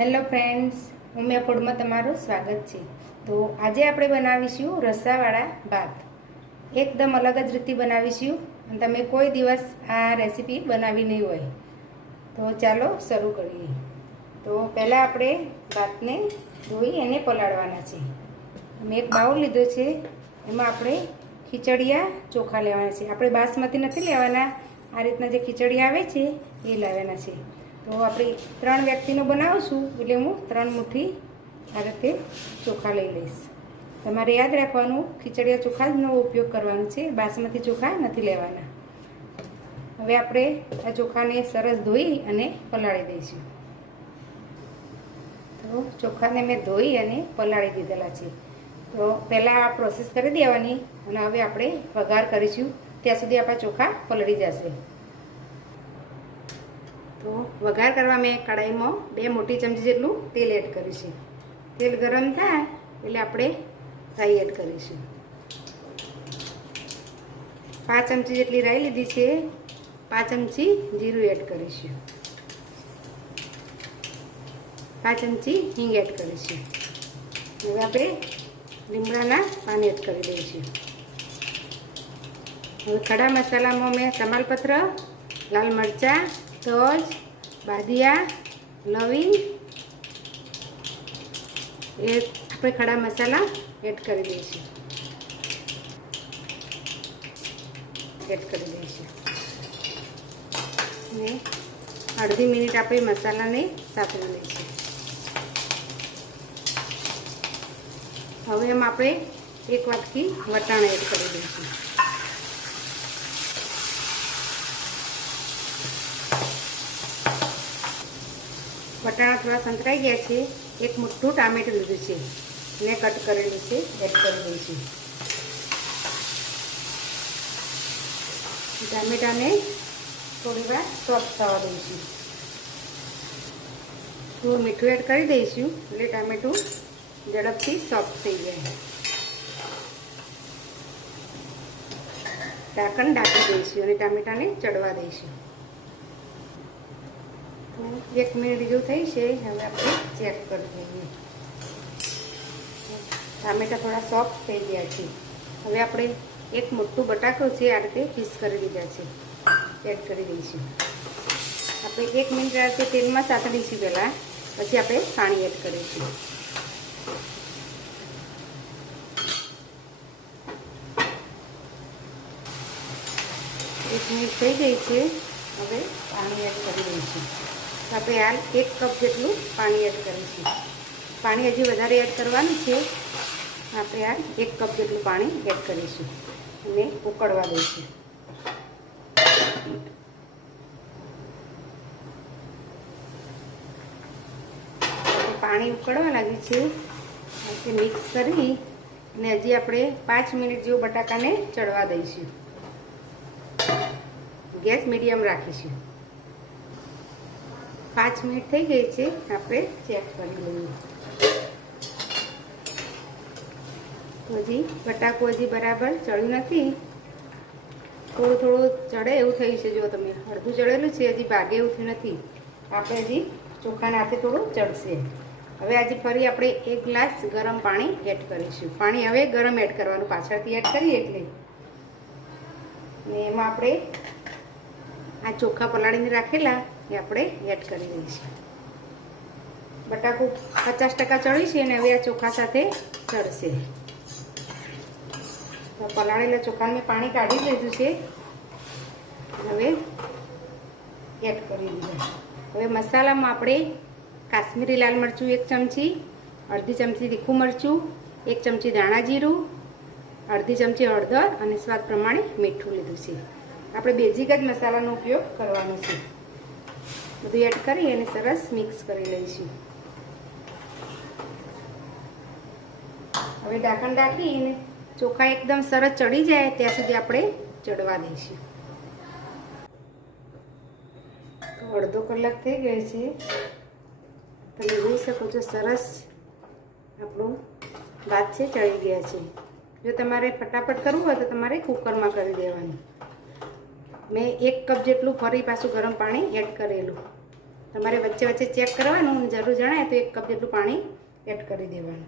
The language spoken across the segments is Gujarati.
હેલો ફ્રેન્ડ્સ, ઉમિયા ફૂડમાં તમારું સ્વાગત છે। તો આજે આપણે બનાવીશું રસાવાળા ભાત। એકદમ અલગ જ રીતે બનાવીશું અને તમે કોઈ દિવસ આ રેસીપી બનાવી નહીં હોય। તો ચાલો શરૂ કરીએ। તો પહેલાં આપણે ભાતને ધોઈ અને પલાળવાના છે। મેં એક બાઉલ લીધો છે, એમાં આપણે ખીચડિયા ચોખા લેવાના છે। આપણે બાસમતી નથી લેવાના, આ રીતના જે ખીચડી આવે છે એ લાવવાના છે। તો આપણે 3 વ્યક્તિનો બનાવશું એટલે હું 3 મુઠ્ઠી આ રીતે ચોખા લઈ લઈશ। તમારે યાદ રાખવાનું ખીચડિયા ચોખાનો ઉપયોગ કરવાનો છે, બાસમતી ચોખા નથી લેવાના। હવે આપણે આ ચોખાને સરસ ધોઈ અને પલાળી દઈશું। તો ચોખાને મેં ધોઈ અને પલાળી દીધેલા છે। તો પહેલાં આ પ્રોસેસ કરી દેવાની અને હવે આપણે વઘાર કરીશું, ત્યાં સુધી આપણા ચોખા પલળી જશે। તો વઘાર કરવા મેં કઢાઈમાં 2 મોટી ચમચી જેટલું તેલ એડ કરીશું। તેલ ગરમ થાય એટલે આપણે રાઈ એડ કરીશું। 5 ચમચી જેટલી રાઈ લીધી છે, 5 ચમચી જીરું એડ કરીશું, 5 ચમચી હિંગ એડ કરીશું। હવે આપણે લીમડાના પાન એડ કરી દઈશું। હવે ખડા મસાલામાં મેં તમાલપત્ર, લાલ મરચાં, તજ, બાદિયા, લવિંગ એ આપણે ખડા મસાલા એડ કરી દઈશું। અને અડધી મિનિટ આપણે મસાલાને સાતળી લઈશું। હવે એમાં આપણે 1 વાટકી વટાણા એડ કરી દઈશું। વટાણા થોડા સંતરાઈ ગયા છે, 1 મોટું ટામેટું લીધું છે ને કટ કરેલું છે એડ કરી દઈશું। ટામેટાને થોડી વાર સોફ્ટ થવા દઈશું। થોડું મીઠું એડ કરી દઈશું એટલે ટામેટું ઝડપથી સોફ્ટ થઈ જાય। ઢાંકણ ઢાંકી દઈશું અને ટામેટાને ચડવા દઈશું। 1 મિનિટ જેવું થઈ છે, હવે આપણે ચેક કરી દઈએ। ટામેટા થોડા સોફ્ટ થઈ ગયા છે। હવે આપણે 1 મોટું બટાકું છે આ રીતે પીસ કરી દીધા છે, એડ કરી દઈશું। આપણે 1 મિનિટ આ રીતે તેલમાં સાતળીશું પહેલાં, પછી આપણે પાણી એડ કરીશું। 1 મિનિટ થઈ ગઈ છે, હવે પાણી એડ કરી દઈશું। આપણે હાલ 1 કપ જેટલું પાણી એડ કરીશું। પાણી હજી વધારે એડ કરવાનું છે, આપણે હાલ 1 કપ જેટલું પાણી એડ કરીશું અને ઉકળવા દઈશું। પાણી ઉકળવા લાગ્યું છે, આપણે મિક્સ કરી અને હજી આપણે 5 મિનિટ જેવું બટાકાને ચડવા દઈશું। ગેસ મીડિયમ રાખીશું। 5 મિનિટ થઈ ગઈ છે, આપણે ચેક કરી લઈએ। તો હજી બટાકું હજી બરાબર ચડ્યું નથી, થોડું ચડે એવું થયું છે। જો તમે અડધું ચડેલું છે, હજી ભાગે એવું થયું નથી। આપણે હજી ચોખાના હાથે થોડું ચડશે। હવે આજે ફરી આપણે 1 ગ્લાસ ગરમ પાણી એડ કરીશું। પાણી હવે ગરમ એડ કરવાનું, પાછળથી એડ કરીએ એટલે। અને એમાં આપણે આ ચોખા પલાળીને રાખેલા એ આપણે એડ કરી દઈશું। બટાકું 50% ચડ્યું છે અને હવે આ ચોખા સાથે ચડશે। તો પલાળેલા ચોખાને મેં પાણી કાઢી લીધું છે, હવે એડ કરી દીધા। હવે મસાલામાં આપણે કાશ્મીરી લાલ મરચું 1 ચમચી, અડધી ચમચી તીખું મરચું, 1 ચમચી ધાણા જીરું, અડધી ચમચી હળદર અને સ્વાદ પ્રમાણે મીઠું લીધું છે। આપણે બેઝિક જ મસાલાનો ઉપયોગ કરવાનો છે। બધું એડ કરી અને સરસ મિક્સ કરી લઈશું। હવે ઢાંકણ ઢાંકીને ચોખા એકદમ સરસ ચડી જાય ત્યાં સુધી આપણે ચડવા દઈશું। તો અડધો કલાક થઈ ગયો છે, તમે જોઈ શકો છો સરસ આપણું ભાત છે ચડી ગયા છે। જો તમારે ફટાફટ કરવું હોય તો તમારે કુકરમાં કરી દેવાનું। મેં 1 કપ જેટલું ફરી પાછું ગરમ પાણી એડ કરેલું। તમારે વચ્ચે વચ્ચે ચેક કરવાનું, જરૂર જણાય તો 1 કપ જેટલું પાણી એડ કરી દેવાનું.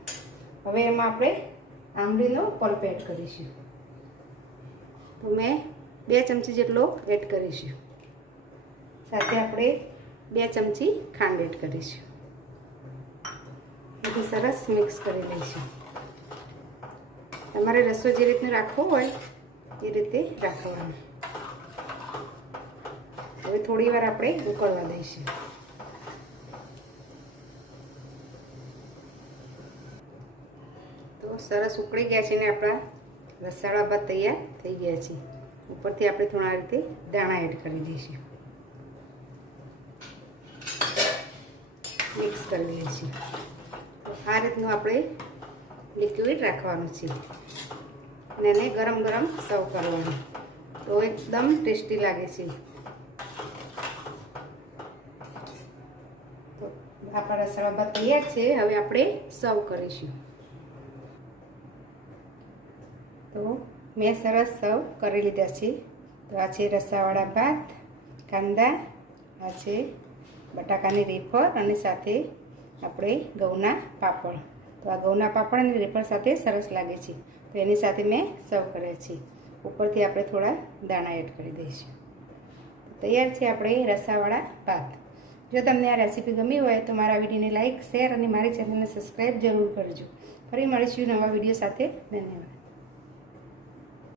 હવે એમાં આપણે આંબલીનો પલ્પ એડ કરીશું. તો મેં 2 ચમચી જેટલો એડ કરીશું. સાથે આપણે 2 ચમચી ખાંડ એડ કરીશું. બધું સરસ મિક્સ કરી લઈશું. તમારે રસો જે રીતનો રાખવો હોય એ રીતે રાખવાનો. હવે થોડી વાર આપણે ઉકળવા દઈશું. તો સરસ ઉકળી ગયા છે ને આપણા રસાવાળા ભાત તૈયાર થઈ ગયા છે. ઉપરથી આપણે થોડા રીતે દાણા એડ કરી દઈશું. મિક્સ કરી લઈશું. તો આ રીતનું આપણે લિક્વિડ રાખવાનું છે અને એને ગરમ ગરમ સર્વ કરવાનું. તો એકદમ ટેસ્ટી લાગે છે. તો આપણા રસાવાળા ભાત તૈયાર છે. હવે આપણે સર્વ કરીશું. તો મેં સરસ સર્વ કરી લીધા છે. તો આ છે રસાવાળા ભાત, કાંદા, આ છે બટાકાની રેફર અને સાથે આપણે ઘઉંના પાપડ. તો આ ઘઉંના પાપડ અને રેફર સાથે સરસ લાગે છે. તો એની સાથે મેં સર્વ કર્યા છે. ઉપરથી આપણે થોડા દાણા એડ કરી દઈશું. તૈયાર છે આપણે રસાવાળા ભાત. જો તમને આ રેસીપી ગમી હોય તો મારા વિડીયોને લાઇક, શેર અને મારી ચેનલને સબસ્ક્રાઈબ જરૂર કરજો. ફરી મળીશું નવા વિડીયો સાથે. ધન્યવાદ.